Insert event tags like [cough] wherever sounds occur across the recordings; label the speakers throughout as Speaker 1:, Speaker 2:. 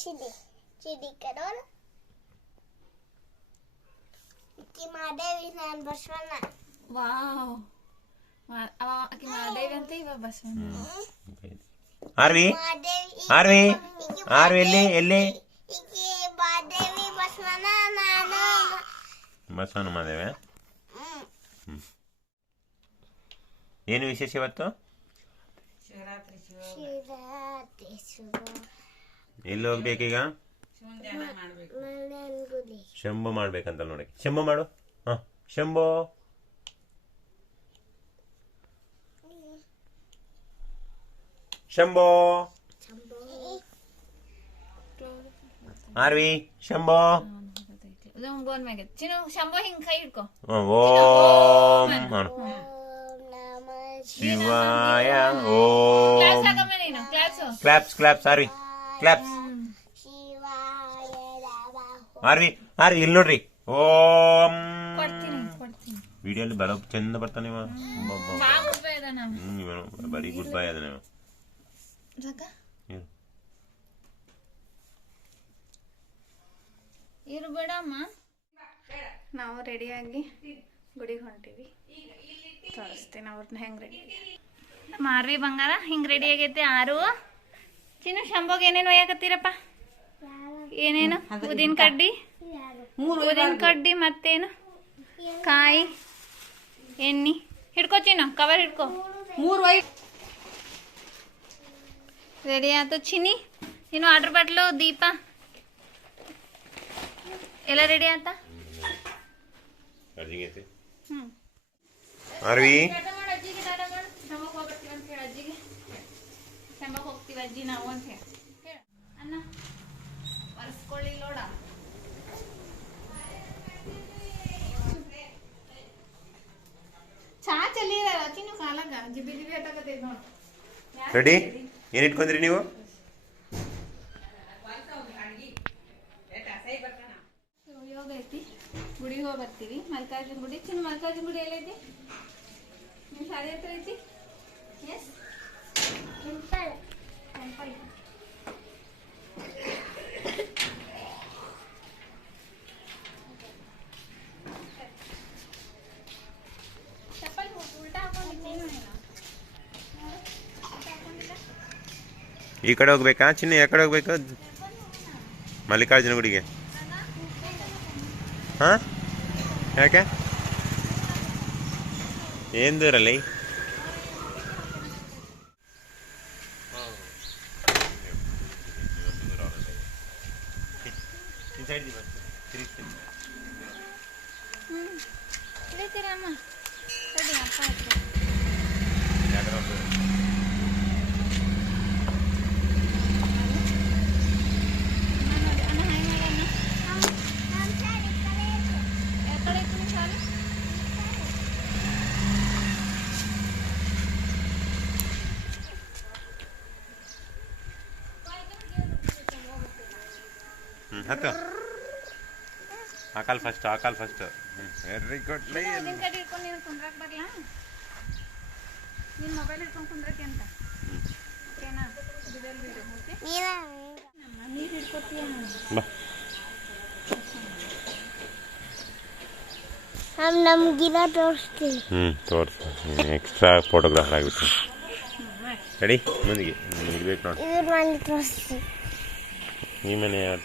Speaker 1: chili, chili Carol? Ultima Davis
Speaker 2: în Barcelona. Wow! Ultima Davis ಅಂತ ಇವಾಗ Basavanna
Speaker 3: R V R V R V ಎಲ್ಲಿ ಎಲ್ಲಿ ಬಸವನ ಮಾದೇವೆ ಏನು ವಿಶೇಷ ಇವತ್ತು
Speaker 1: ಶಿವರಾತ್ರಿ ಶಿವ
Speaker 3: ಎಲ್ಲಿ ಹೋಗ್ಬೇಕೀಗ ಶಂಭು ಮಾಡ್ಬೇಕಂತ ನೋಡಿ. ಶಂಭು ಮಾಡು. ಹಾ ಶಂಭು. ಶಂಭೋ. ಆರ್ವಿ ಶಂಭೋ.
Speaker 2: ಶಂಭೋ ಹಿಂಗ್ ಕೈ ಹಿಡ್ಕೊ
Speaker 3: ಓಂ ಶಿವಾಯ ಓಂ claps claps Aarvi. Claps Aarvi Aarvi ಇಲ್ಲಿ ನೋಡ್ರಿ. ಓಂ. ವಿಡಿಯೋಲಿ ಬರೋ ಚಂದ ಬರ್ತಾನೆ ಇವ. ಹ್ಮ್ ಬರೀ ಗುಡ್ ಬೈ ಅದನ್ನ
Speaker 2: ಇರ್ಬೇಡಮ್ಮ ನಾವು ರೆಡಿಯಾಗಿ ಗುಡಿಗೆ ಹೊಂಟೀವಿ. ತೋರಿಸ್ತೀನಿ ಅವ್ರನ್ನ ಹೆಂಗ್ ರೆಡಿ ಮಾರ್ವಿ ಬಂಗಾರ ಹಿಂಗ್ ರೆಡಿ ಆಗೈತೆ ಆರು. ಚಿನ್ನು ಶಂಭೋಗ ಏನೇನು ಒಯ್ಯಾಕತ್ತೀರಪ್ಪ? ಏನೇನು? ಉದಿನ ಕಡ್ಡಿ? ಉದಿನ ಕಡ್ಡಿ ಮತ್ತೇನು? ಕಾಯಿ ಎಣ್ಣಿ. ಹಿಡ್ಕೊ ಚಿನ್ನು ಕವರ್ ಹಿಡ್ಕೊ.
Speaker 4: ಮೂರು ವೈ
Speaker 2: ರೆಡಿ ಆಯ್ತು ಚಿನ್ನಿ? ನೀನು ಆರ್ಡರ್ ಬಟ್ಲು ದೀಪ. ಎಲ್ಲ ರೆಡಿ ಆಯ್ತ? ಶಂಭಕ್ಕೆ ಹೋಗ್ತೀವಿ ಅಜ್ಜಿ ನಾವು ಅಂತ ಹೇಳಿ. ಹೇಳು. ಒರೆಸ್ಕೊಳ್ಳಿ ನೋಡ. ಚಾ ಚಲಿ ಕಾಲಾಗ. ಜಿಬಿ ಜಿಬಿ ಹತ್ತಕತ್ತೈತಿ ನೋಡ.
Speaker 3: ರೆಡಿ? ಏನ್ ಇಟ್ಕೊಂಡ್ರಿ ನೀವು?
Speaker 2: ಯೋಗ ಐತಿ. ಗುಡಿಗೆ ಹೋಗಿ ಬರ್ತೀವಿ. ಮಲ್ಲಿಕಾರ್ಜುನ ಗುಡಿ. ಚಿನ್ನ ಮಲ್ಲಿಕಾರ್ಜುನ ಗುಡಿ ಎಲ್ಲೈತಿ? ನಿಮ್ಮ ಶಾಲೆ ಹತ್ರ ಐತಿ? ಎಸ್
Speaker 1: ಟೆಂಪಲ್
Speaker 2: ಟೆಂಪಲ್
Speaker 3: ಈ ಕಡೆ ಹೋಗ್ಬೇಕಾ? ಚಿನ್ನ ಯಾವ ಕಡೆ ಹೋಗ್ಬೇಕು? ಮಲ್ಲಿಕಾರ್ಜುನ ಗುಡಿಗೆ ಹಾ? ಯಾಕೆ? ಏನ್ ದೂರಲ್ಲಿ?
Speaker 2: ಇಳಿತೀರಾ ಅಮ್ಮ ಸರಿ ಅಪ್ಪ ಆಯ್ತು ಅನ್ನ ನೋಡಿ ಅನ್ನ ಹಾಯ್ ಮಾಡಿ ಅನ್ನ ಯಾವ ಕಡೆ ಐತಿ ನಿಮ್ಮ ಶಾಲೆ
Speaker 3: ಹ್ಮ್ ಹತ್ತು ಹಾಕಲ್ ಫಸ್ಟ್ ಹಾಕಲ್ ಫಸ್ಟ್ ವೆರಿ ಗುಡ್
Speaker 2: ನಿನ್ನ ಕಡೆ ಹಿಡ್ಕೊಂಡು ನೀನು ಕುಂದ್ರಕ್ ಬರ್ಲಾ? ನಿನ್ನ ಮೊಬೈಲ್ ಹಿಡ್ಕೊಂಡು ಕುಂದ್ರಕ್ಕೆ ಅಂತ. ಓಕೆನಾ ಬಿಡಲ್ ಬಿಡು ಓಕೆ
Speaker 1: ನೀನ
Speaker 2: ನಮ್ಮ ನೀರು
Speaker 3: ಬಾ.
Speaker 1: ನಮ್ ನಮ್ ಗಿಡ ತೋರಿಸ್ತೀವಿ
Speaker 3: ಹ್ಮ್ ತೋರಿಸ್ತೀನಿ ಎಕ್ಸ್ಟ್ರಾ ಫೋಟೋಗ್ರಾಫರ್ ಆಗಿಬಿಟ್ಟು. ರೆಡಿ ಮುಂದಿಗೆ. ಇರ್ಬೇಕು ನೋಡಿ.
Speaker 1: ಇದ್ರ ಮನೆ ತೋರಿಸ್ತೀವಿ
Speaker 3: ಈ ಮನೆ ಯಾರು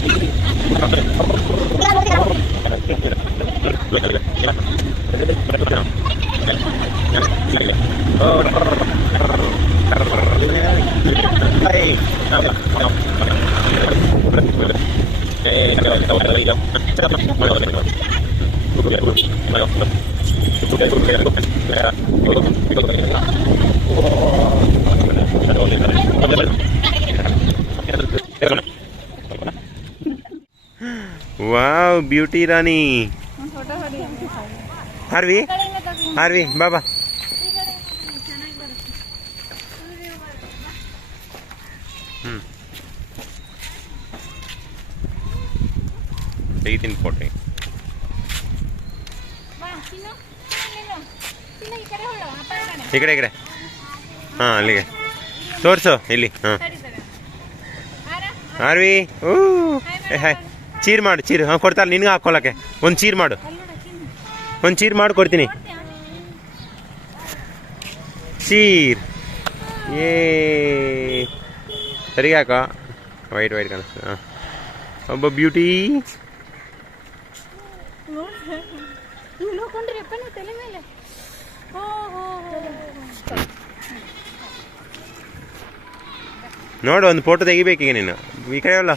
Speaker 3: Gracias. ವಾವ್, ಬ್ಯೂಟಿ ರಾಣಿ. ಹಾರ್ವಿ? ಹಾರ್ವಿ ಬಾಬಾ ಹ್ಞೂ ತೆಗಿತೀನಿ ಫೋಟೋ
Speaker 2: ಈ ಕಡೆ ಈ ಕಡೆ.
Speaker 3: ಹಾಂ, ಅಲ್ಲಿಗೆ. ತೋರಿಸು, ಇಲ್ಲಿ, ಹಾಂ. ಹೂ ಓ ಹಾಯ್. ಚೀರ್ ಮಾಡು, ಚೀರ್. ಹಾಂ ಕೊಡ್ತಾರಲ್ಲ ನಿನಗೆ ಹಾಕ್ಕೊಳಕ್ಕೆ ಒಂದು ಚೀರ್ ಮಾಡು. ಒಂದು ಚೀರ್ ಮಾಡಿ, ಕೊಡ್ತೀನಿ. ಚೀರ್. ಏ. ಸರಿಗೆ ಹಾಕ. ವೈಟ್ ವೈಟ್ ಕನಸ್ ಹಾಂ. ಒಬ್ಬ ಬ್ಯೂಟಿ. ನೋಡು, ಒಂದು ಫೋಟೋ ತೆಗಿಬೇಕೀಗ ನೀನು. ಈ ಕಡೆ ಅಲ್ಲ.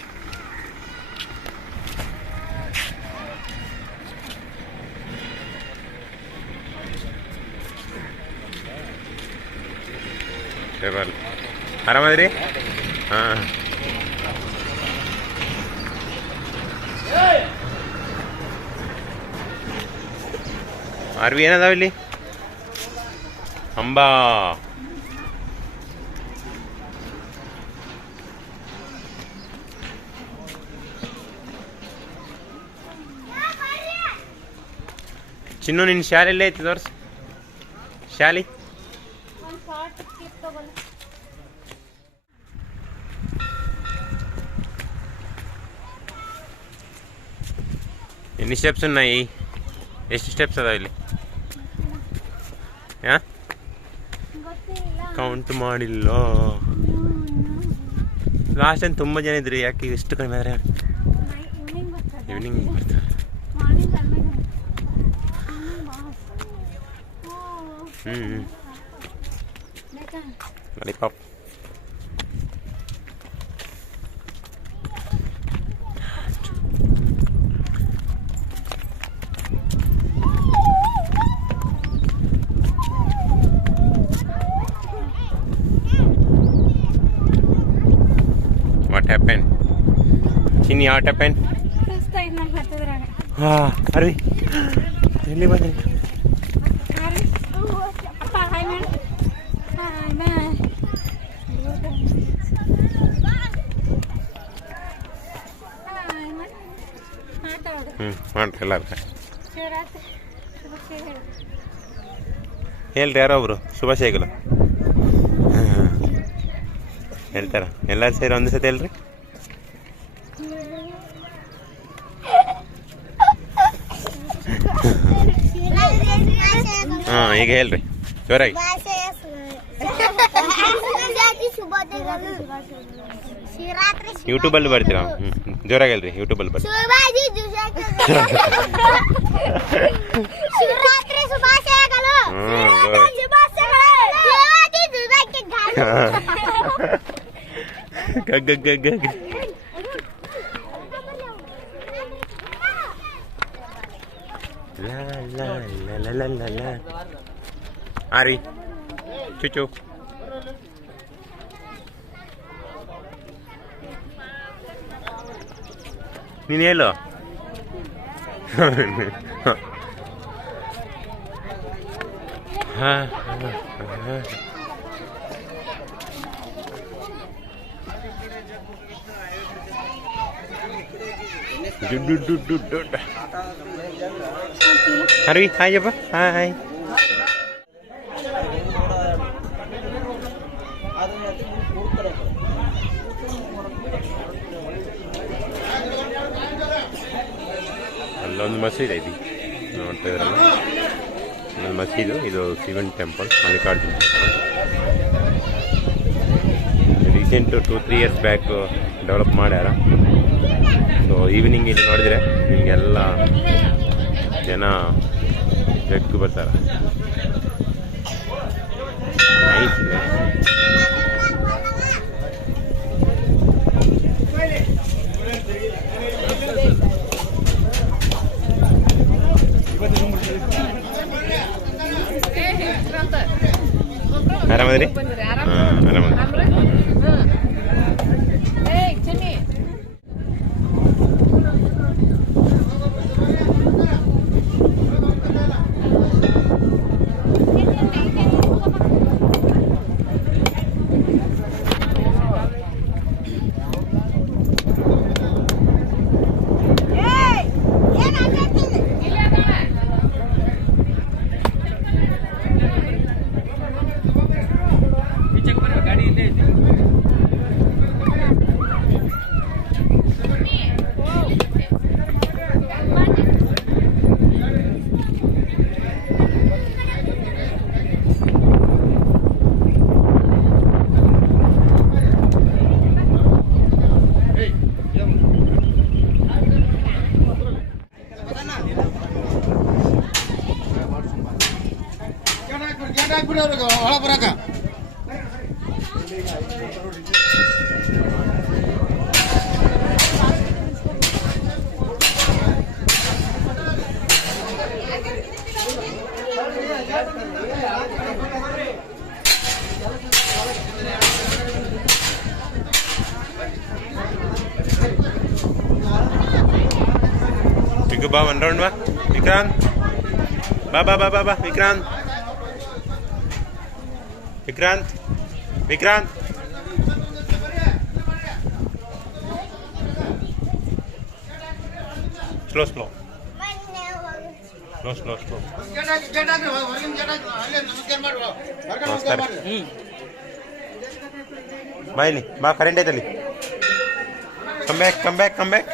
Speaker 3: ಆರಾಮದ್ರಿ? ಹಾಂ. ಅರ್ವಿ ಏನದಾವ ಇಲ್ಲಿ? ಅಂಬಾ. ಚಿನ್ನು ನಿನ್ನ ಶಾಲೆಲ್ಲೇ ಐತಿ ತೋರ್ಸು. ಶಾಲಿ? ఎన్ని ಸ್ಟೆಪ್ಸ್ ಉನ್ನಾಯಿ ಎಷ್ಟು ಸ್ಟೆಪ್ಸ್ ಅದಾವ ಇಲ್ಲಿ? ಯಾ ಕೌಂಟ್ ಮಾಡಿಲ್ಲ. ಲಾಸ್ಟ್ ಟೈಮ್ ತುಂಬ ಜನ ಇದ್ರಿ ಯಾಕೆ ಎಷ್ಟು ಕಡಿಮೆ ಆದರೆ?
Speaker 2: ಈವ್ನಿಂಗ್
Speaker 3: ಬರ್ತಾರೆ. ಹ್ಞೂ ಲಾಲಿಪಾಪ್ ಚಿನ್ನಿ ವಾಟ್
Speaker 2: ಟೈಪ್ ಹತ್ತದ್ರಾಗ.
Speaker 3: ಹಾಂ ಅರಿ ಎಲ್ಲಿ ಬಂದ್ರಿ ಹ್ಞೂ ಹೇಳ್ರಿ ಯಾರೋ ಒಬ್ರು. ಶುಭಾಶಯಗಳು ಹೇಳ್ತಾರ. ಎಲ್ಲರೂ ಸೇರಿ ಒಂದು ಸತಿ ಹೇಳ್ರಿ. ಹಾಂ ಈಗ ಹೇಳ್ರಿ. ಜೋರಾಗಿ. ಯೂಟ್ಯೂಬಲ್ಲಿ ಬರ್ತೀರಾ? ಹ್ಞೂ ಜೋರಾಗಿ ಹೇಳ್ರಿ ಯೂಟ್ಯೂಬಲ್ಲಿ ಬರ್ತೀವಿ
Speaker 1: ಹ್ಞೂ [laughs]
Speaker 3: ಗಗ್ ಗಗ್ ಗಗ್ ಲಾ ಲಾ ಲಾ ಲಾ ಲಾ ಲಾ ಲಾ ಆರಿ ಚುಚು ನೀನು ಹೇಳು ಹಾ ಹಾ ಹಾ ಡು ಡು ಡು ಡು ಡು. ಹರ್ವಿ ಹಾಯ್ ಅಪ್ಪ ಹಾಯ್ ಅಲ್ಲೊಂದು ಮಸೀದಿ ಐತಿ. ನೋಡ್ತಾ ಇದ್ರಲ್ಲ ಒಂದು ಮಸೀದು, ಇದು ಶಿವನ್ temple Mallikarjuna temple recent two three years back develop ಮಾಡ್ಯಾರ. ಸೊ ಈವ್ನಿಂಗ್ ಇಲ್ಲಿ ನೋಡಿದ್ರೆ ನಿಮಗೆಲ್ಲ ಜನ ಬೆಕ್ಕು ಬರ್ತಾರೆ. ಆರಾಮದ್ರಿ ಹಾಂ ಆರಾಮದ್ರಿ
Speaker 4: ಹೇಳ್ಬಿಡಿ ಅವ್ರಿಗೆ ಒಳಗೆ ಬರಾಕ
Speaker 3: ಪಿಂಕು ಬಾ ಒನ್ ರೌಂಡ್ ಬಾ ವಿಕ್ರಾಂತ್ ಬಾ ಬಾ ಬಾ ಬಾ ಬಾ Vikrant Vikrant slow slow slow slow slow. ಬಾ ಇಲ್ಲಿ ಬಾ current ಐತಲ್ಲಿ. Come back come back come back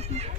Speaker 1: ನೂರ